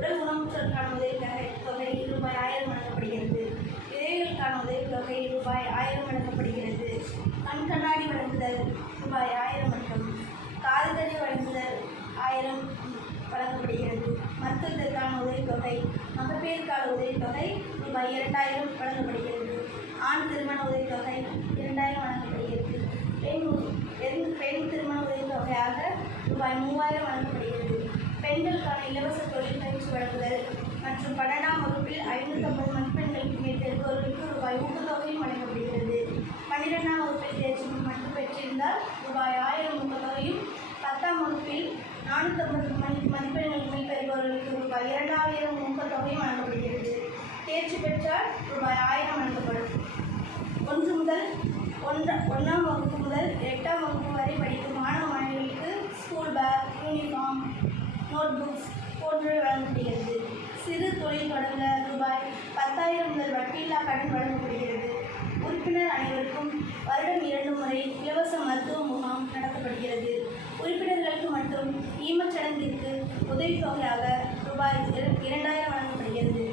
உடல் ஊனமுற்றோருக்கான உதவித்தொகை ரூபாய் 1000 வழங்கப்படுகிறது. விதவைகளுக்கான உதவித்தொகை ரூபாய் 1000 வழங்கப்படுகிறது. கண் கண்ணாடி வழங்குதல் ரூபாய் 1000 மற்றும் காதுகறி வழங்குதல் 1000 வழங்கப்படுகிறது. மருத்துவத்திற்கான உதவித்தொகை, மகப்பேறுக்கான உதவித்தொகை ரூபாய் 2000 வழங்கப்படுகிறது. ஆண் திருமண உதவித்தொகை 2000 வழங்கப்படுகிறது. பெண் திருமண உதவித்தொகையாக ரூபாய் 3000 வழங்கப்படுகிறது. பெண்களுக்கான இலவச தொழில் பயிற்சி வழங்குதல் மற்றும் 12ஆம் வகுப்பில் 550 மதிப்பெண்களுக்கு மேல் பெறுபவர்களுக்கு ரூபாய் ஊக்கத்தொகையும் வழங்கப்படுகிறது. 12ஆம் வகுப்பில் தேர்ச்சி மட்டும் பெற்றிருந்தால் ரூபாய் 1000 ஊக்கத்தொகையும், 10ஆம் வகுப்பில் 450 மதிப்பெண்களுக்கு மேல் பெறுபவர்களுக்கு ரூபாய் 2000 ஊக்கத்தொகையும் வழங்கப்படுகிறது. தேர்ச்சி பெற்றால் ரூபாய் 1000 வழங்கப்படும். 1ஆம் வகுப்பு முதல் 8ஆம் வகுப்பு வரை படிக்கும் மாணவ மாணவிகளுக்கு school bag, uniform, notebooks போன்றவை வழங்கப்படுகிறது. சிறு தொழில் தொடங்க ரூபாய் 10,000 முதல் வட்டியில்லா கடன் வழங்கப்படுகிறது. உறுப்பினர் அனைவருக்கும் வருடம் 2 முறை இலவச மருத்துவ முகாம் நடத்தப்படுகிறது. உறுப்பினர்களுக்கு மட்டும் ஈமச்சடங்கிற்கு உதவித்தொகையாக ரூபாய் 2000 வழங்கப்படுகிறது.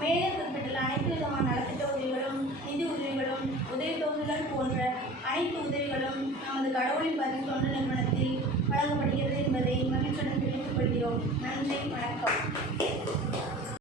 மேலே குறிப்பிட்டுள்ள அனைத்து விதமான நலத்திட்ட உதவிகளும், நிதி உதவிகளும், உதவித்தொகைகள் போன்ற அனைத்து உதவிகளும் நமது கடவுளின் பரிசு தொண்டு நிறுவனத்தில் வழங்கப்படுகிறது என்பதை மகிழ்ச்சியுடன் தெரிவித்துக் கொள்கிறோம். நன்றி, வணக்கம்.